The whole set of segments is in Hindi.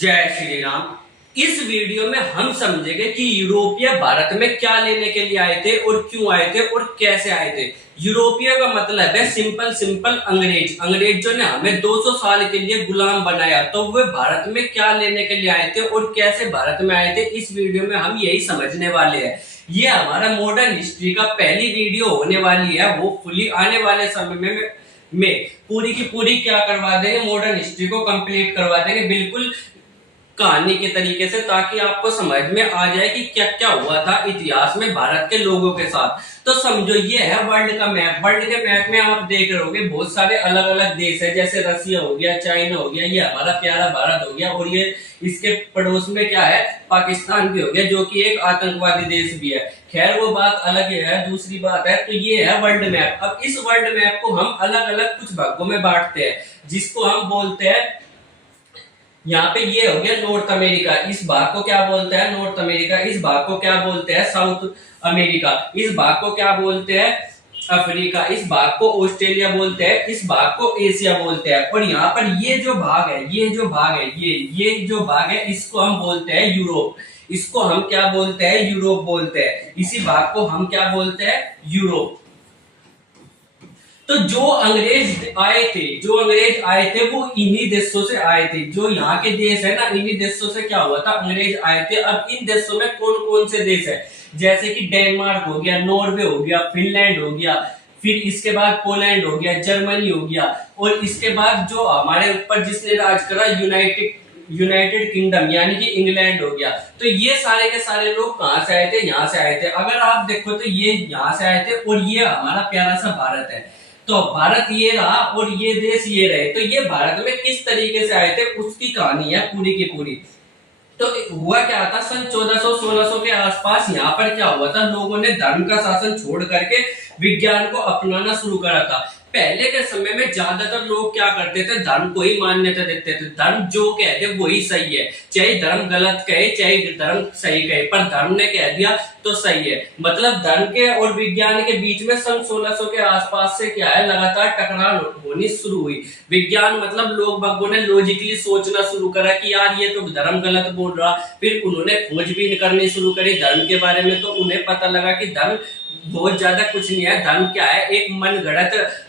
जय श्री राम। इस वीडियो में हम समझेंगे कि यूरोपीय भारत में क्या लेने के लिए आए थे और क्यों आए थे और कैसे आए थे। यूरोपीय का मतलब है सिंपल सिंपल अंग्रेज। अंग्रेजों ने हमें 200 साल के लिए गुलाम बनाया, तो वे भारत में क्या लेने के लिए आए थे और कैसे भारत में आए थे, इस वीडियो में हम यही समझने वाले हैं। ये हमारा मॉडर्न हिस्ट्री का पहली वीडियो होने वाली है। वो फुली आने वाले समय में पूरी की पूरी क्या करवा देंगे, मॉडर्न हिस्ट्री को कंप्लीट करवा देंगे बिल्कुल कहानी के तरीके से, ताकि आपको समझ में आ जाए कि क्या क्या हुआ था इतिहास में भारत के लोगों के साथ। तो समझो, ये है वर्ल्ड का मैप। वर्ल्ड के मैप में आप देख रहे होगे बहुत सारे अलग अलग देश है, जैसे रसिया हो गया, चाइना हो गया, ये हमारा प्यारा भारत हो गया, और ये इसके पड़ोस में क्या है, पाकिस्तान भी हो गया, जो कि एक आतंकवादी देश भी है। खैर वो बात अलग है, दूसरी बात है। तो ये है वर्ल्ड मैप। अब इस वर्ल्ड मैप को हम अलग अलग कुछ भागों में बांटते हैं, जिसको हम बोलते हैं, यहाँ पे ये हो गया नॉर्थ अमेरिका, इस भाग को क्या बोलते हैं नॉर्थ अमेरिका, इस भाग को क्या बोलते हैं साउथ अमेरिका, इस भाग को क्या बोलते हैं अफ्रीका, इस भाग को ऑस्ट्रेलिया बोलते हैं, इस भाग को एशिया बोलते हैं। और यहाँ पर ये जो भाग है, ये जो भाग है, इसको हम बोलते हैं यूरोप। इसको हम क्या बोलते हैं, यूरोप बोलते हैं। इसी भाग को हम क्या बोलते हैं, यूरोप। तो जो अंग्रेज आए थे वो इन्हीं देशों से आए थे। जो यहाँ के देश है ना, इन्हीं देशों से क्या हुआ था, अंग्रेज आए थे। अब इन देशों में कौन कौन से देश है, जैसे कि डेनमार्क हो गया, नॉर्वे हो गया, फिनलैंड हो गया, फिर इसके बाद पोलैंड हो गया, जर्मनी हो गया, और इसके बाद जो हमारे ऊपर जिसने राज करा, यूनाइटेड किंगडम यानी कि इंग्लैंड हो गया। तो ये सारे के सारे लोग कहां से आए थे, यहाँ से आए थे। अगर आप देखो तो ये यहाँ से आए थे, और ये हमारा प्यारा सा भारत है। तो भारत ये रहा और ये देश ये रहे। तो ये भारत में किस तरीके से आए थे उसकी कहानी है पूरी की पूरी। तो हुआ क्या था, सन 1400-1600 के आसपास यहाँ पर क्या हुआ था, लोगों ने धर्म का शासन छोड़ करके विज्ञान को अपनाना शुरू करा था। पहले के समय में ज्यादातर लोग क्या करते थे, धर्म को ही मान्यता देते थे। धर्म जो कहते वही सही है, चाहे धर्म गलत कहे चाहे धर्म सही कहे, पर धर्म ने कह दिया तो सही है। मतलब धर्म के और विज्ञान के बीच में सन 1600 के आसपास से क्या है, लगातार टकरार होनी शुरू हुई। विज्ञान मतलब लोग बागों ने लॉजिकली सोचना शुरू करा कि यार ये तो धर्म गलत बोल रहा। फिर उन्होंने खोजबीन करनी शुरू करी धर्म के बारे में। तो उन्हें पता लगा कि धर्म बहुत ज्यादा कुछ नहीं है। धर्म क्या है, एक मन गढ़ंत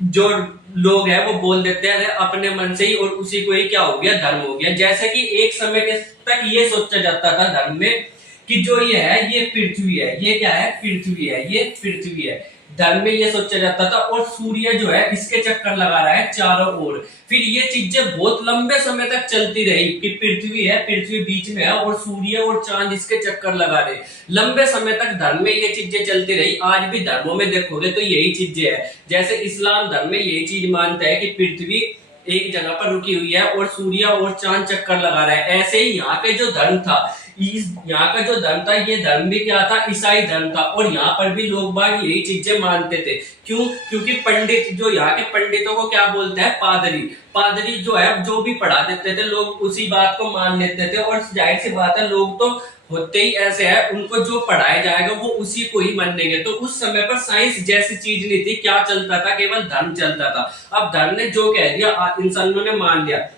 जो लोग हैं वो बोल देते हैं अपने मन से ही, और उसी को ही क्या हो गया, धर्म हो गया। जैसे कि एक समय के तक ये सोचा जाता था धर्म में कि जो ये है ये पृथ्वी है, ये क्या है, पृथ्वी है, ये पृथ्वी है। धर्म में ये सोचा जाता था, और सूर्य जो है इसके चक्कर लगा रहा है चारों ओर। फिर ये चीजें बहुत लंबे समय तक चलती रही कि पृथ्वी है, पृथ्वी बीच में है, और सूर्य और चांद इसके चक्कर लगा रहे। लंबे समय तक धर्म में ये चीजें चलती रही। आज भी धर्मों में देखोगे तो यही चीजें है। जैसे इस्लाम धर्म में यही चीज मानता है कि पृथ्वी एक जगह पर रुकी हुई है और सूर्य और चांद चक्कर लगा रहा है। ऐसे ही यहाँ पे जो धर्म था, यहाँ का जो धर्म था, ये धर्म भी क्या था, ईसाई धर्म था। और यहाँ पर भी लोग बाग यही चीजें मानते थे। क्यों? क्योंकि पंडित, जो यहाँ के पंडितों को क्या बोलते हैं, पादरी। पादरी जो है जो भी पढ़ा देते थे, लोग उसी बात को मान लेते थे। और जाहिर सी बात है, लोग तो होते ही ऐसे है, उनको जो पढ़ाया जाएगा वो उसी को ही मानेंगे। तो उस समय पर साइंस जैसी चीज नहीं थी, क्या चलता था, केवल धर्म चलता था। अब धर्म ने जो कह दिया इंसानों ने मान लिया।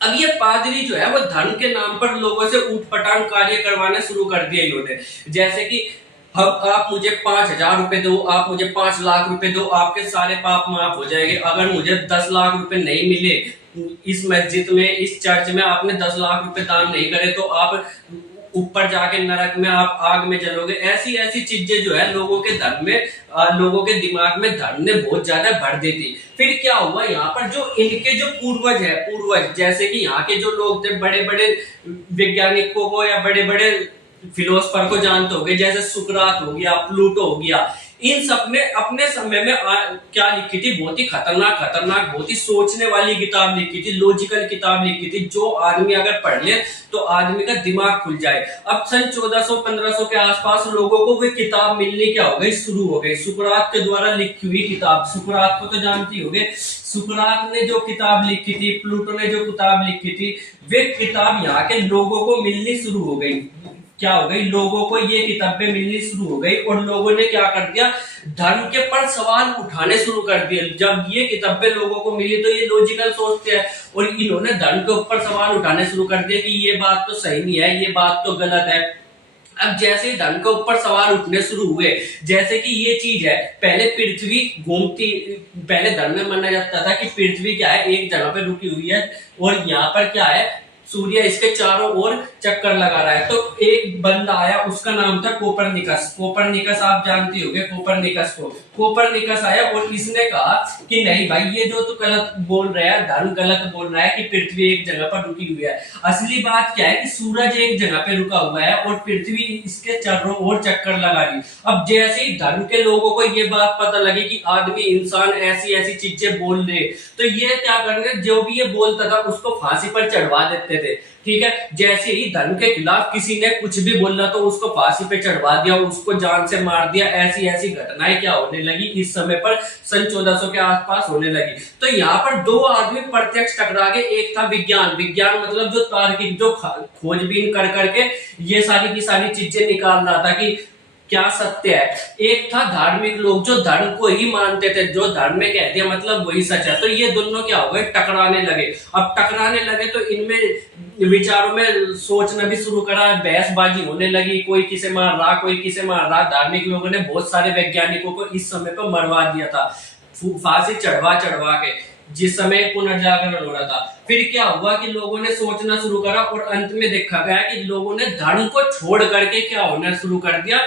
अब ये पादरी जो है वो धर्म के नाम पर लोगों से ऊटपटांग कार्य करवाने शुरू कर दिए इन्होंने। जैसे कि आप मुझे 5,000 रुपए दो, आप मुझे 5 लाख रुपए दो, आपके सारे पाप माफ हो जाएंगे। अगर मुझे 10 लाख रुपए नहीं मिले, इस मस्जिद में, इस चर्च में आपने 10 लाख रुपए दान नहीं करे, तो आप ऊपर जाके नरक में आप आग में जलोगे। ऐसी ऐसी चीजें जो है लोगों के धर्म में, लोगों के दिमाग में धर्म ने बहुत ज्यादा भर दी थी। फिर क्या हुआ, यहाँ पर जो इनके जो पूर्वज जैसे कि यहाँ के जो लोग थे, बड़े बड़े वैज्ञानिकों को या बड़े बड़े फिलोसफर को जानते होंगे, जैसे सुकरात हो गया, प्लूटो हो गया। इन सब ने अपने समय में क्या लिखी थी, बहुत ही खतरनाक बहुत ही सोचने वाली किताब लिखी थी, लॉजिकल किताब लिखी थी, जो आदमी अगर पढ़ ले तो आदमी का दिमाग खुल जाए। अब सन 1400-1500 के आसपास लोगों को वो किताब मिलनी क्या हो गई, शुरू हो गई। सुकरात के द्वारा लिखी हुई किताब, सुकरात को तो जानती होगे। सुकरात ने जो किताब लिखी थी, प्लूटो ने जो किताब लिखी थी, वे किताब यहाँ के लोगों को मिलनी शुरू हो गई। क्या हो गई, लोगों को ये किताबें मिलनी शुरू हो गई और लोगों ने क्या कर दिया, धर्म के पर सवाल उठाने शुरू कर दिए। जब ये किताबें लोगों को मिली तो ये लॉजिकल सोचते हैं और इन्होंने धर्म के ऊपर सवाल उठाने शुरू कर दिए कि ये बात तो सही नहीं है, ये बात तो गलत है। अब जैसे ही धर्म के ऊपर सवाल उठने शुरू हुए, जैसे कि ये चीज है, पहले पृथ्वी घूमती, पहले धर्म में माना जाता था कि पृथ्वी क्या है, एक जगह पे रुकी हुई है और यहाँ पर क्या है, सूर्य इसके चारों ओर चक्कर लगा रहा है। तो एक बंदा आया, उसका नाम था कोपरनिकस। कोपरनिकस आप जानते होंगे कोपरनिकस को। कोपरनिकस आया और इसने कहा कि नहीं भाई, ये जो तू गलत बोल रहा है, धर्म गलत बोल रहा है कि पृथ्वी एक जगह पर रुकी हुई है। असली बात क्या है कि सूरज एक जगह पे रुका हुआ है और पृथ्वी इसके चारों ओर चक्कर लगा रही। अब जैसे ही धर्म के लोगों को ये बात पता लगी कि आदमी इंसान ऐसी ऐसी चीजें बोल रहे, तो ये क्या करेंगे, जो भी ये बोलता था उसको फांसी पर चढ़वा देते थे। ठीक है, जैसे ही धर्म के खिलाफ किसी ने कुछ भी बोला तो उसको फांसी पे चढ़वा दिया, उसको जान से मार दिया। ऐसी ऐसी घटनाएं क्या होने लगी इस समय पर, सन 1400 के आसपास होने लगी। तो यहाँ पर दो आदमी प्रत्यक्ष टकरा गए। एक था विज्ञान, विज्ञान मतलब जो तार्किक, जो खोजबीन कर करके ये सारी की सारी चीजें निकाल रहा था कि क्या सत्य है। एक था धार्मिक लोग, जो धर्म को ही मानते थे, जो धर्म में कह दिया मतलब वही सच है। तो ये दोनों क्या हो गए, टकराने लगे। अब टकराने लगे तो इनमें विचारों में सोचना भी शुरू करा, बहसबाजी होने लगी, कोई किसे मार रहा, कोई किसे मार रहा। धार्मिक लोगों ने बहुत सारे वैज्ञानिकों को इस समय पर मरवा दिया था, फांसी चढ़वा चढ़वा के, जिस समय पुनर्जागरण हो रहा था। फिर क्या हुआ कि लोगों ने सोचना शुरू करा और अंत में देखा गया कि लोगों ने धर्म को छोड़ करके क्या होना शुरू कर दिया,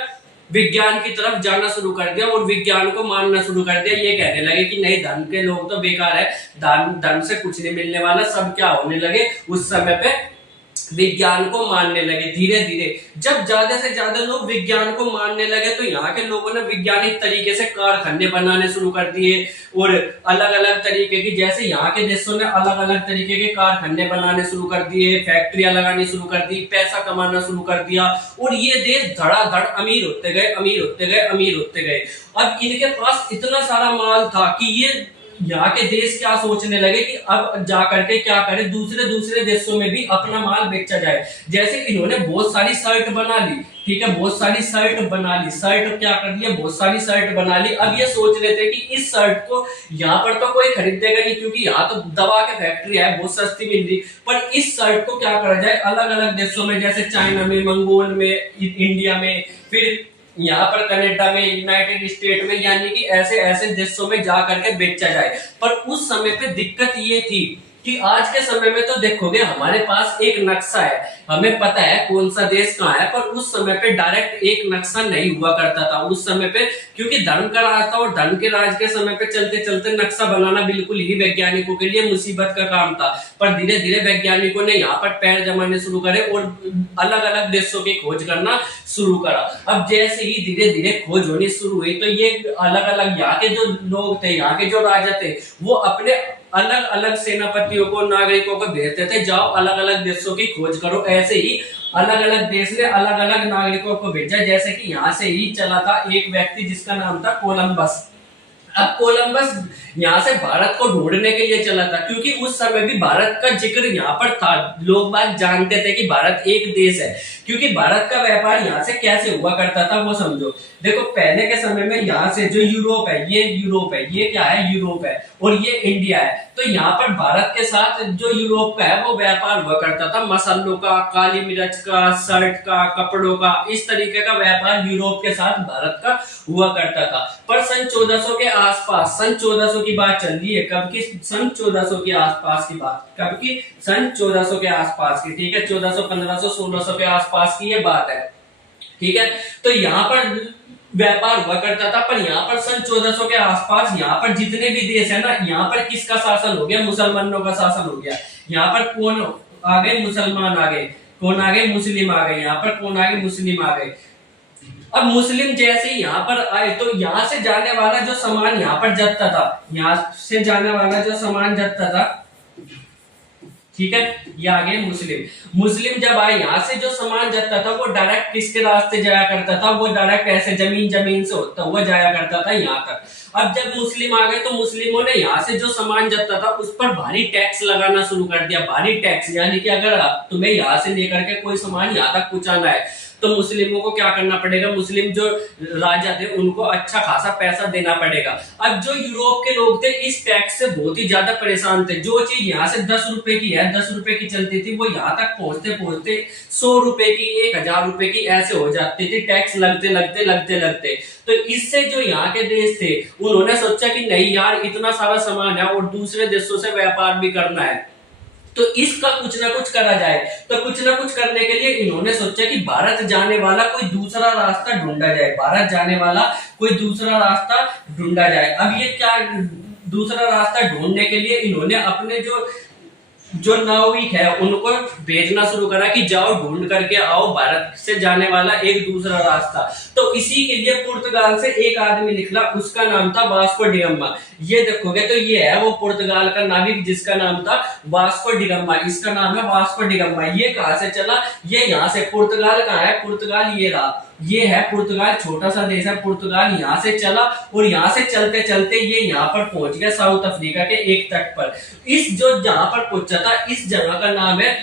विज्ञान की तरफ जाना शुरू कर दिया और विज्ञान को मानना शुरू कर दिया। ये कहने लगे कि नहीं, धर्म के लोग तो बेकार है, धर्म से कुछ नहीं मिलने वाला। सब क्या होने लगे, उस समय पे विज्ञान को मानने लगे। धीरे धीरे जब ज्यादा से ज्यादा लोग विज्ञान को मानने लगे तो यहाँ के लोगों ने वैज्ञानिक तरीके से कारखाने बनाने शुरू कर दिए और अलग अलग तरीके की, जैसे यहाँ के देशों ने अलग अलग तरीके के कारखाने बनाने शुरू कर दिए, फैक्ट्रियां लगानी शुरू कर दी, पैसा कमाना शुरू कर दिया और ये देश धड़ाधड़ अमीर होते गए, अमीर होते गए, अमीर होते गए। अब इनके पास इतना सारा माल था कि ये यहाँ के देश क्या सोचने लगे कि अब जा करके क्या करें, दूसरे दूसरे देशों में भी अपना माल बेचा जाए। जैसे इन्होंने बहुत सारी शर्ट बना ली, ठीक है, बहुत सारी शर्ट बना ली, शर्ट क्या कर दिया, बहुत सारी शर्ट बना ली। अब ये सोच रहे थे कि इस शर्ट को यहाँ पर तो कोई खरीदेगा नहीं, क्योंकि यहाँ तो दवा के फैक्ट्री है, बहुत सस्ती मिल रही। पर इस शर्ट को क्या करा जाए, अलग अलग देशों में, जैसे चाइना में, मंगोल में, इंडिया में, फिर यहाँ पर कनाडा में, यूनाइटेड स्टेट में, यानी कि ऐसे ऐसे देशों में जा करके बेचा जाए। पर उस समय पे दिक्कत ये थी कि आज के समय में तो देखोगे हमारे पास एक नक्शा है, हमें पता है कौन सा देश कहाँ है, पर उस समय पे डायरेक्ट एक नक्शा नहीं हुआ करता था उस समय पे, क्योंकि धर्म का राज था और धर्म के राज के समय पे चलते चलते नक्शा बनाना बिल्कुल ही वैज्ञानिकों के लिए मुसीबत का काम था। पर धीरे धीरे वैज्ञानिकों ने यहाँ पर पैर जमाने शुरू करे और अलग अलग देशों की खोज करना शुरू करा। अब जैसे ही धीरे धीरे खोज होनी शुरू हुई तो ये अलग अलग यहाँ के जो लोग थे, यहाँ के जो राजा थे, वो अपने अलग अलग सेनापतियों को, नागरिकों को भेजते थे, जाओ अलग अलग देशों की खोज करो। ऐसे ही अलग अलग देश ने अलग अलग नागरिकों को भेजा। जैसे कि यहाँ से ही चला था एक व्यक्ति जिसका नाम था कोलंबस। अब कोलंबस यहाँ से भारत को ढूंढने के लिए चला था, क्योंकि उस समय भी भारत का जिक्र यहाँ पर था, लोग बात जानते थे कि भारत एक देश है। क्योंकि भारत का व्यापार यहाँ से कैसे हुआ करता था वो समझो। देखो पहले के समय में यहाँ से जो यूरोप है, ये यूरोप है, ये क्या है, यूरोप है, और ये इंडिया है। तो यहाँ पर भारत के साथ जो यूरोप का है वो व्यापार हुआ करता था, मसालों का, काली मिर्च का, शर्ट का, कपड़ों का, इस तरीके का व्यापार यूरोप के साथ भारत का हुआ करता था। पर सन 1400 के आसपास, सन 1400 की बात चल रही है, कब की, सन 1400 के आसपास की बात, कब की, सन 1400 के आसपास की, ठीक है, 1400, 1500, 1600 के आसपास की ये बात है, ठीक है। तो यहाँ पर व्यापार हुआ करता था। पर यहाँ पर सन 1400 के आसपास यहाँ पर जितने भी देश है ना, यहाँ पर किसका शासन हो गया, मुसलमानों का शासन हो गया। यहाँ पर कौन आ गए, मुसलमान आ गए, कौन आ गए, मुस्लिम आ गए। यहाँ पर कौन आ गए, मुस्लिम आ गए। अब मुस्लिम जैसे ही यहाँ पर आए तो यहाँ से जाने वाला जो सामान यहाँ पर जत्ता था, यहाँ से जाने वाला जो सामान जत्ता था, ठीक है, ये आ गए मुस्लिम। मुस्लिम जब आए, यहाँ से जो सामान जाता था वो डायरेक्ट किसके रास्ते जाया करता था, वो डायरेक्ट ऐसे जमीन से होता हुआ जाया करता था यहाँ तक। अब जब मुस्लिम आ गए तो मुस्लिमों ने यहाँ से जो सामान जाता था उस पर भारी टैक्स लगाना शुरू कर दिया। भारी टैक्स यानी कि अगर तुम्हें यहाँ से लेकर के कोई सामान यहाँ तक पहुंचाना है तो मुस्लिमों को क्या करना पड़ेगा, मुस्लिम जो राजा थे उनको अच्छा खासा पैसा देना पड़ेगा। अब जो यूरोप के लोग थे इस टैक्स से बहुत ही ज्यादा परेशान थे। जो चीज यहाँ से 10 रुपए की है, 10 रुपए की चलती थी, वो यहाँ तक पहुंचते पहुंचते 100 रुपए की, 1000 रुपए की ऐसे हो जाती थी, टैक्स लगते लगते लगते लगते। तो इससे जो यहाँ के देश थे उन्होंने सोचा कि नहीं यार, इतना सारा सामान है और दूसरे देशों से व्यापार भी करना है, तो इसका कुछ ना कुछ करा जाए। तो कुछ ना कुछ करने के लिए इन्होंने सोचा कि भारत जाने वाला कोई दूसरा रास्ता ढूंढा जाए, भारत जाने वाला कोई दूसरा रास्ता ढूंढा जाए। अब ये क्या दूसरा रास्ता ढूंढने के लिए इन्होंने अपने जो नाविक है उनको भेजना शुरू करा कि जाओ ढूंढ करके आओ भारत से जाने वाला एक दूसरा रास्ता। तो इसी के लिए पुर्तगाल से एक आदमी निकला, उसका नाम था वास्को डिगामा। ये देखोगे तो ये है वो पुर्तगाल का नाविक जिसका नाम था वास्को डिगामा, इसका नाम है वास्को डिगामा। ये कहां से चला, ये यहाँ से, पुर्तगाल कहाँ है, पुर्तगाल ये रहा, ये है पुर्तगाल, छोटा सा देश है पुर्तगाल। यहाँ से चला और यहाँ से चलते चलते ये यहाँ पर पहुंच गया साउथ अफ्रीका के एक तट पर। इस जो जहां पर पहुंचा था इस जगह का नाम है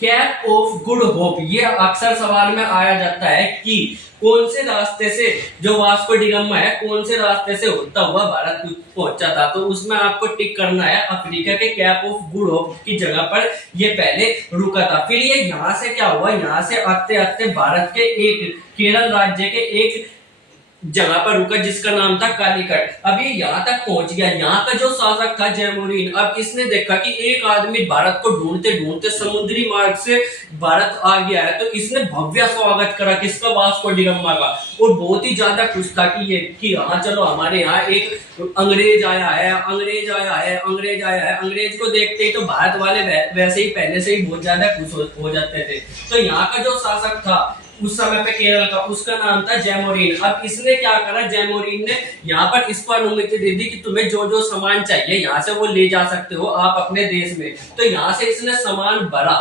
कैप ऑफ गुड होप। ये अक्सर सवाल में आया जाता है कि कौन से रास्ते से जो वास्को डिगामा है कौन से रास्ते से होता हुआ भारत पहुंचा था, तो उसमें आपको टिक करना है अफ्रीका के कैप ऑफ गुड होप की जगह पर ये पहले रुका था। फिर ये यहाँ से क्या हुआ, यहाँ से आते आते भारत के एक केरल राज्य के एक जगह पर रुका जिसका नाम था कालीकट। अब ये यहाँ तक पहुंच गया। यहाँ का जो शासक था जयमोरिन, अब इसने देखा कि एक आदमी भारत को ढूंढते ढूंढते समुद्री मार्ग से भारत आ गया है, तो इसने भव्य स्वागत करा किसका, वास्को डिगामा का, और बहुत ही ज्यादा खुश था कि ये कि हाँ चलो हमारे यहाँ एक अंग्रेज आया है, अंग्रेज आया है, अंग्रेज आया है। अंग्रेज को देखते ही तो भारत वाले वैसे ही पहले से ही बहुत ज्यादा खुश हो जाते थे। तो यहाँ का जो शासक था उस समय पे केरल का, उसका नाम था जयमोरिन। अब इसने क्या करा, जयमोरिन ने यहाँ पर इसको अनुमति दे दी कि तुम्हें जो जो सामान चाहिए यहाँ से वो ले जा सकते हो आप अपने देश में। तो यहाँ से इसने सामान भरा,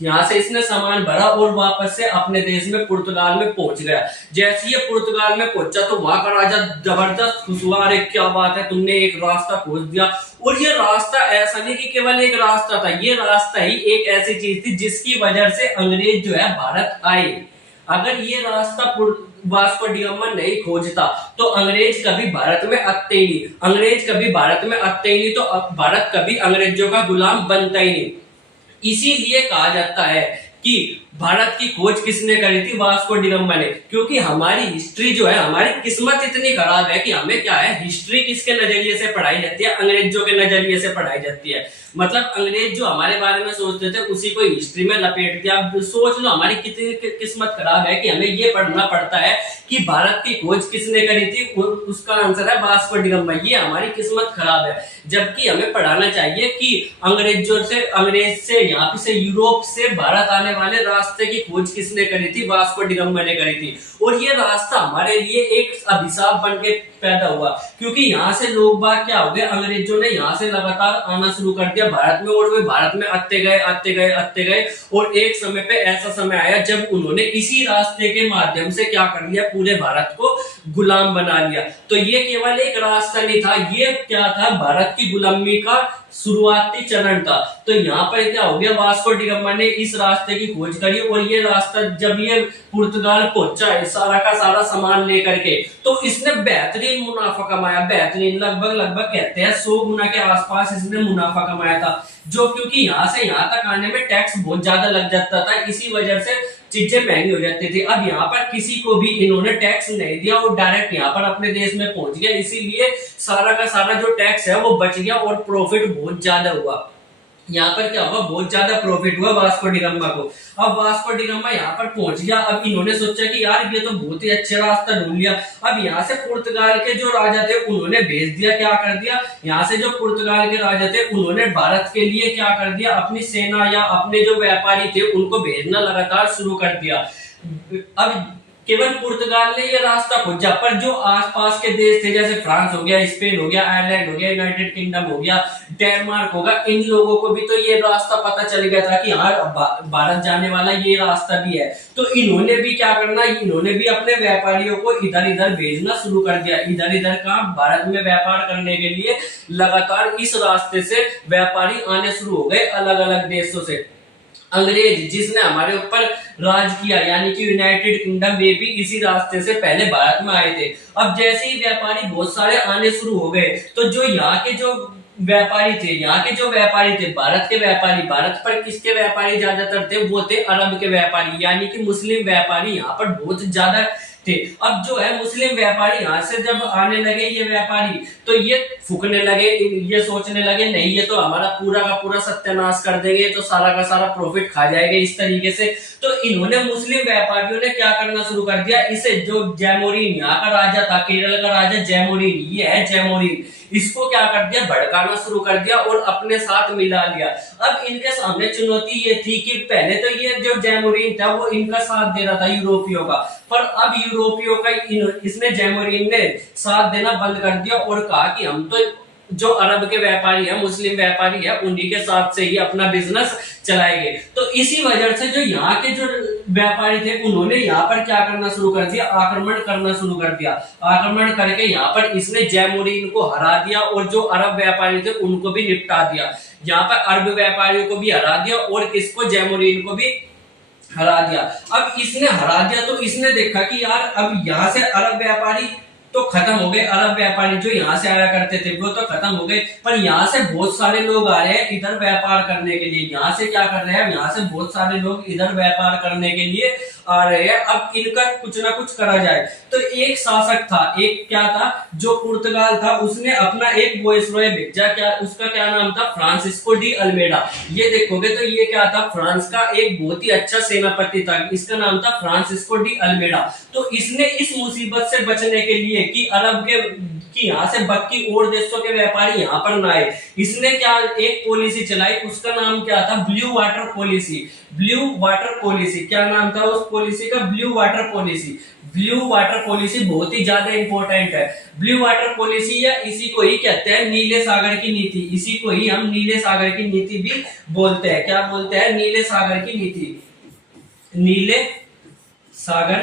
यहाँ से इसने सामान भरा और वापस से अपने देश में पुर्तगाल में पहुंच गया। जैसे ये पुर्तगाल में पहुंचा तो वहां का राजा जबरदस्त खुश हुआ, अरे क्या बात है, तुमने एक रास्ता खोज दिया। और ये रास्ता ऐसा नहीं कि केवल एक रास्ता था, ये रास्ता ही एक ऐसी चीज थी जिसकी वजह से अंग्रेज जो है भारत आए। अगर ये रास्ता वास्को डिगामा नहीं खोजता तो अंग्रेज कभी भारत में आते ही नहीं, अंग्रेज कभी भारत में आते ही नहीं, तो भारत कभी अंग्रेजों का गुलाम बनता ही नहीं। इसीलिए कहा जाता है कि भारत की खोज किसने करी थी, वास्को डिगामा ने। क्योंकि हमारी हिस्ट्री जो है, हमारी किस्मत इतनी खराब है कि हमें क्या है, हिस्ट्री किसके नजरिए से पढ़ाई जाती है, अंग्रेजों के नजरिए से पढ़ाई जाती है। मतलब अंग्रेज जो हमारे बारे में सोचते थे उसी को हिस्ट्री में लपेट दिया। अब सोच लो हमारी कितनी किस्मत खराब है कि हमें ये पढ़ना पड़ता है कि भारत की खोज किसने करी थी, उसका आंसर है वास्को डिगामा। ये हमारी किस्मत खराब है, जबकि हमें पढ़ाना चाहिए कि अंग्रेज से यहाँ से यूरोप से भारत आने वाले रास्ते की खोज किसने करी थी, वास्को डिगामा ने करी थी। और ये रास्ता हमारे लिए एक अभिशाप बन के पैदा हुआ, क्योंकि यहाँ से लोग बाग क्या हो गए, अंग्रेजों ने यहाँ से लगातार आना शुरू कर दिया भारत में, और वे भारत में आते गए आते गए आते गए, और एक समय पे ऐसा समय आया जब उन्होंने इसी रास्ते के माध्यम से क्या कर लिया, पूरे भारत को गुलाम बना लिया। तो ये केवल एक रास्ता नहीं था, ये क्या था, भारत की गुलामी का शुरुआती चरण था। तो यहाँ पर क्या हो गया, वास्को डिगामा ने इस रास्ते की खोज करी, और ये रास्ता जब ये पुर्तगाल पहुंचा है सारा का सारा सामान लेकर के, तो इसने बेहतरीन मुनाफा कमाया, बेहतरीन, लगभग कहते हैं 100 गुना के आसपास इसने मुनाफा कमाया था। जो क्योंकि यहाँ से यहाँ तक आने में टैक्स बहुत ज्यादा लग जाता था, इसी वजह से चीजें महंगी हो जाती थी। अब यहाँ पर किसी को भी इन्होंने टैक्स नहीं दिया और डायरेक्ट यहाँ पर अपने देश में पहुंच गया, इसीलिए सारा का सारा जो टैक्स है वो बच गया और प्रॉफिट बहुत ज्यादा हुआ। यहाँ पर क्या हुआ, बहुत ज्यादा प्रॉफिट हुआ वास्को डिगामा को। अब वास्को डिगामा यहाँ पर पहुंच गया। अब इन्होंने सोचा कि यार ये तो बहुत ही अच्छा रास्ता ढूंढ लिया। अब यहाँ से पुर्तगाल के जो राजा थे उन्होंने भेज दिया, क्या कर दिया, यहाँ से जो पुर्तगाल के राजा थे उन्होंने भारत के लिए क्या कर दिया, अपनी सेना या अपने जो व्यापारी थे उनको भेजना लगातार शुरू कर दिया। अब केवल पुर्तगाल ने ये रास्ता खोजा, पर जो आसपास के देश थे जैसे फ्रांस हो गया, स्पेन हो गया, आयरलैंड हो गया, यूनाइटेड किंगडम हो गया, डेनमार्क होगा, इन लोगों को भी तो ये रास्ता पता चल गया था कि हाँ भारत जाने वाला ये रास्ता भी है। तो इन्होंने भी क्या करना, इन्होंने भी अपने व्यापारियों को इधर इधर भेजना शुरू कर दिया, इधर इधर का भारत में व्यापार करने के लिए लगातार इस रास्ते से व्यापारी आने शुरू हो गए अलग अलग देशों से। अंग्रेज जिसने हमारे ऊपर राज किया, यानी कि यूनाइटेड किंगडम, वे भी इसी रास्ते से पहले भारत में आए थे। अब जैसे ही व्यापारी बहुत सारे आने शुरू हो गए, तो जो यहाँ के जो व्यापारी थे, भारत के व्यापारी, भारत पर किसके व्यापारी ज्यादातर थे, वो थे अरब के व्यापारी, यानी कि मुस्लिम व्यापारी यहाँ पर बहुत ज्यादा थे। अब जो है मुस्लिम व्यापारी यहाँ से जब आने लगे ये व्यापारी, तो ये फूकने लगे, ये सोचने लगे नहीं ये तो हमारा पूरा का पूरा सत्यानाश कर देंगे, तो सारा का सारा प्रॉफिट खा जाएंगे इस तरीके से। तो इन्होंने मुस्लिम व्यापारियों ने क्या करना शुरू कर दिया, इसे जो जैमोरिन यहाँ का राजा था, केरल का राजा जैमोरिन, ये है जैमोरिन, इसको क्या कर दिया, भड़काना शुरू कर दिया और अपने साथ मिला लिया। अब इनके सामने चुनौती ये थी कि पहले तो ये जो जैमोरिन था वो इनका साथ दे रहा था यूरोपियों का, पर अब यूरोपियों का इसने जैमोरिन ने साथ देना बंद कर दिया और कहा कि हम तो जो अरब के व्यापारी है, मुस्लिम व्यापारी है, उन्हीं के साथ से ही अपना बिजनेस चलाएंगे। तो इसी वजह से जो यहाँ के जो व्यापारी थे उन्होंने यहाँ पर क्या करना शुरू कर दिया, आक्रमण करना शुरू कर दिया। आक्रमण करके यहाँ पर इसने जैमोरिन को हरा दिया और जो अरब व्यापारी थे उनको भी निपटा दिया। यहाँ पर अरब व्यापारियों को भी हरा दिया और किसको, जैमोरिन को भी हरा दिया। अब इसने हरा दिया तो इसने देखा कि यार अब यहाँ से अरब व्यापारी तो खत्म हो गए, अरब व्यापारी जो यहाँ से आया करते थे वो तो खत्म हो गए, पर यहाँ से बहुत सारे लोग आ रहे हैं इधर व्यापार करने के लिए। यहाँ से क्या कर रहे हैं, यहाँ से बहुत सारे लोग इधर व्यापार करने के लिए आ रहे हैं। अब इनका कुछ ना कुछ करा जाए। तो एक शासक था, एक क्या था, जो पुर्तगाल था, उसने अपना एक वॉइसरॉय भेजा, क्या उसका क्या नाम था, फ्रांसिस्को डी अल्मेडा। ये देखोगे तो ये क्या था, फ्रांस का एक बहुत ही अच्छा सेनापति था, इसका नाम था फ्रांसिस्को डी अल्मेडा। तो इसने इस मुसीबत से बचने के लिए कि अरब के कि यहाँ से बाकी और देशों के व्यापारी यहाँ पर ना आए, इसने क्या एक पॉलिसी चलाई, उसका नाम क्या था, blue water policy. Blue water policy क्या नाम था उस पॉलिसी का, blue water policy. Blue water policy बहुत ही ज्यादा इंपॉर्टेंट है। ब्लू वाटर पॉलिसी या इसी को ही कहते हैं नीले सागर की नीति, इसी को ही हम नीले सागर की नीति भी बोलते हैं। क्या बोलते हैं, नीले सागर की नीति, नीले सागर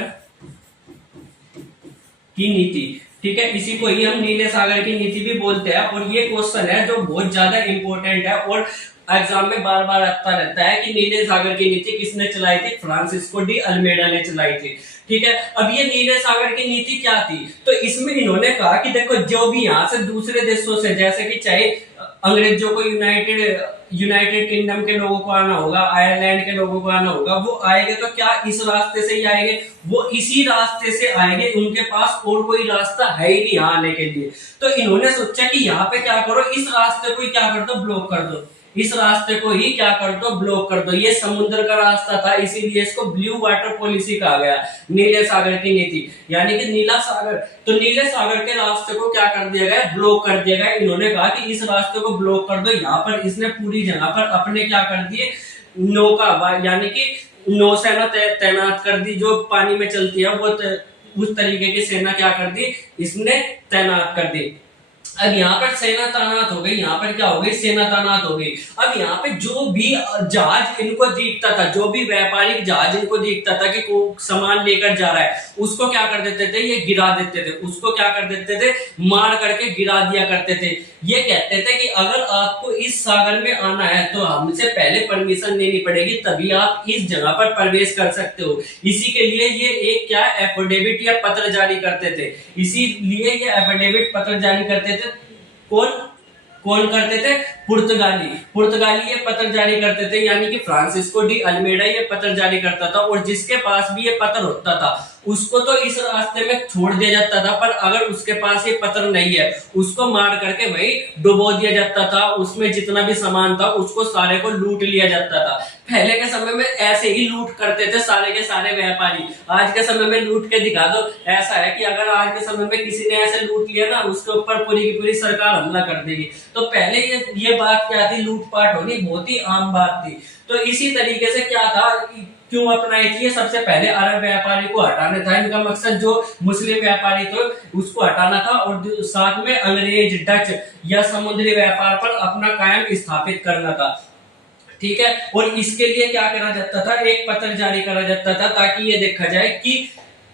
की नीति, ठीक है, इसी को ही हम नीले सागर की नीति भी बोलते हैं। और ये क्वेश्चन है जो बहुत ज्यादा इंपॉर्टेंट है और एग्जाम में बार बार आता रहता है कि नीले सागर की नीति किसने चलाई थी, फ्रांसिस्को डी अल्मेडा ने चलाई थी। ठीक है, अब ये नीले सागर की नीति क्या थी, तो इसमें इन्होंने कहा कि देखो जो भी यहाँ से दूसरे देशों से, जैसे कि चाहे अंग्रेजों को यूनाइटेड किंगडम के लोगों को आना होगा, आयरलैंड के लोगों को आना होगा, वो आएंगे तो क्या इस रास्ते से ही आएंगे, वो इसी रास्ते से आएंगे, उनके पास और कोई रास्ता है ही नहीं यहाँ आने के लिए। तो इन्होंने सोचा कि यहाँ पे क्या करो, इस रास्ते को ही क्या कर दो, ब्लॉक कर दो, इस रास्ते को ही क्या कर दो, ब्लॉक कर दो। ये समुद्र का रास्ता था, इसीलिए इसको ब्लू वाटर पॉलिसी कहा गया, नीले सागर की नीति, यानी कि नीला सागर। तो नीले सागर के रास्ते को क्या कर दिया गया, ब्लॉक कर दिया गया। इन्होंने कहा कि इस रास्ते को ब्लॉक कर दो। यहाँ पर इसने पूरी जगह पर अपने क्या कर दिए, नौका, यानी कि नौसेना तैनात कर दी, जो पानी में चलती है वो उस तरीके की सेना क्या कर दी, इसने तैनात कर दी। अब यहाँ पर सेना तैनात हो गई, यहाँ पर क्या हो गई, सेना तैनात हो गई। अब यहाँ पे जो भी जहाज इनको दिखता था, जो भी व्यापारिक जहाज इनको दिखता था कि सामान लेकर जा रहा है, उसको क्या कर देते थे, ये गिरा देते थे, उसको क्या कर देते थे, मार करके गिरा दिया करते थे। ये कहते थे कि अगर आपको इस सागर में आना है तो हमसे पहले परमिशन लेनी पड़ेगी, तभी आप इस जगह पर प्रवेश कर सकते हो। इसी के लिए ये एक क्या एफिडेविट या पत्र जारी करते थे, इसीलिए ये एफिडेविट पत्र जारी करते थे। कौन करते थे, पुर्तगाली ये पत्र जारी करते थे, यानी कि फ्रांसिस्को डी अल्मेडा ये पत्र जारी करता था। और जिसके पास भी ये पत्र होता था उसको तो इस रास्ते में छोड़ दिया जाता था, पर अगर उसके पास ये पत्र नहीं है उसको मार करके वही डुबो दिया जाता था। उसमें जितना भी सामान था उसको सारे को लूट लिया जाता था। पहले के समय में ऐसे ही लूट करते थे सारे के सारे व्यापारी। आज के समय में लूट के दिखा दो, ऐसा है कि अगर आज के समय में किसी ने ऐसे लूट लिया ना, उसके ऊपर पूरी की पूरी सरकार हमला कर देगी। तो पहले ये बात क्या थी, लूटपाट होनी बहुत ही आम बात थी। तो इसी तरीके से क्या था, क्यों अपनाई थी, सबसे पहले अरब व्यापारी को हटाना था। इनका मकसद जो मुस्लिम व्यापारी थे उसको हटाना था और साथ में अंग्रेज, डच या समुद्री व्यापार पर अपना कायम स्थापित करना था। ठीक है, और इसके लिए क्या करा जाता था, एक पत्र जारी करा जाता था ताकि ये देखा जाए कि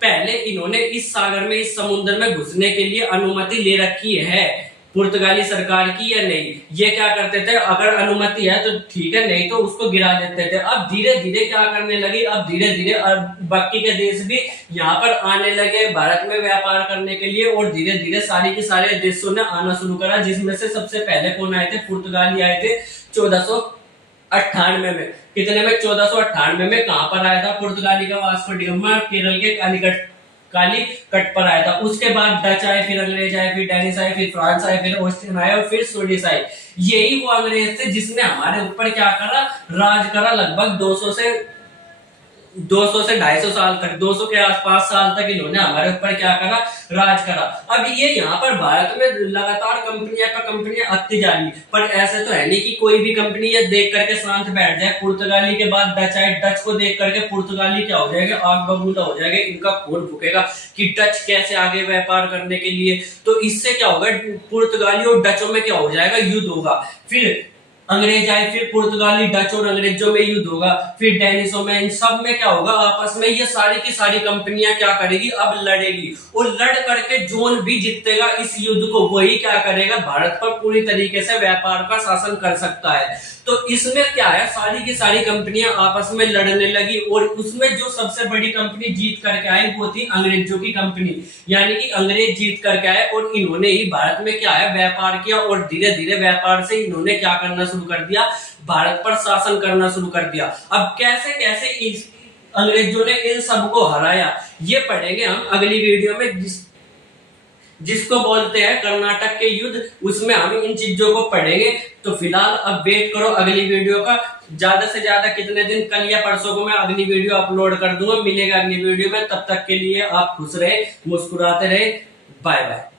पहले इन्होंने इस सागर में, इस समुद्र में घुसने के लिए अनुमति ले रखी है, पुर्तगाली सरकार की या नहीं। ये क्या करते थे, अगर अनुमति है तो ठीक है, नहीं तो उसको गिरा देते थे। अब धीरे धीरे क्या करने लगी, अब धीरे धीरे बाकी के देश भी यहाँ पर आने लगे भारत में व्यापार करने के लिए, और धीरे धीरे सारी के सारे देशों ने आना शुरू करा, जिसमें से सबसे पहले कौन आए थे, पुर्तगाली आए थे 1498 में। कितने में, 1498 में। कहां पर आया था पुर्तगाली का वास्को डी गामा, केरल के काली कट पर आया था। उसके बाद डच आए, फिर अंग्रेज आए, फिर डेनिश आए, फिर फ्रांस आए, फिर ऑस्ट्रियन आए और फिर स्वीडिश आए। यही वो अंग्रेज थे जिसने हमारे ऊपर क्या करा, राज करा लगभग 200 से 250 साल तक, 200 के आसपास साल तक इन्होंने हमारे ऊपर क्या करा, राज करा। अब ये यहाँ पर भारत में लगातार कंपनियां पर कंपनियां आती जा रही, पर ऐसे तो है नहीं कि कोई भी कंपनी ये देख करके शांत बैठ जाए। पुर्तगाली के बाद डच आए, डच को देख करके पुर्तगाली क्या हो जाएगा, आग बबूला हो जाएगा, इनका खून फूकेगा कि डच कैसे आगे व्यापार करने के लिए। तो इससे क्या होगा, पुर्तगाली और डचों में क्या हो जाएगा, युद्ध होगा। फिर अंग्रेज आए, फिर पुर्तगाली, डच और अंग्रेजों में युद्ध होगा, फिर डेनिशों में, इन सब में क्या होगा, आपस में ये सारी की सारी कंपनियां क्या करेगी, अब लड़ेगी, और लड़ करके जोन भी जीतेगा इस युद्ध को, वही क्या करेगा, भारत पर पूरी तरीके से व्यापार का शासन कर सकता है। तो इसमें क्या है, सारी की सारी कंपनियां आपस में लड़ने लगी, और उसमें जो सबसे बड़ी कंपनी जीत करके आई वो थी अंग्रेजों की कंपनी। यानी कि अंग्रेज जीत करके आए और इन्होंने ही भारत में क्या है, व्यापार किया, और धीरे धीरे व्यापार से इन्होंने क्या करना शुरू कर दिया, भारत पर शासन करना शुरू कर दिया। अब कैसे कैसे इस अंग्रेजों ने इन सबको हराया, ये पढ़ेंगे हम अगली वीडियो में, जिसको बोलते हैं कर्नाटक के युद्ध, उसमें हम इन चीजों को पढ़ेंगे। तो फिलहाल अब वेट करो अगली वीडियो का, ज्यादा से ज्यादा कितने दिन, कल या परसों को मैं अगली वीडियो अपलोड कर दूंगा। मिलेगा अगली वीडियो में, तब तक के लिए आप खुश रहे, मुस्कुराते रहे, बाय बाय।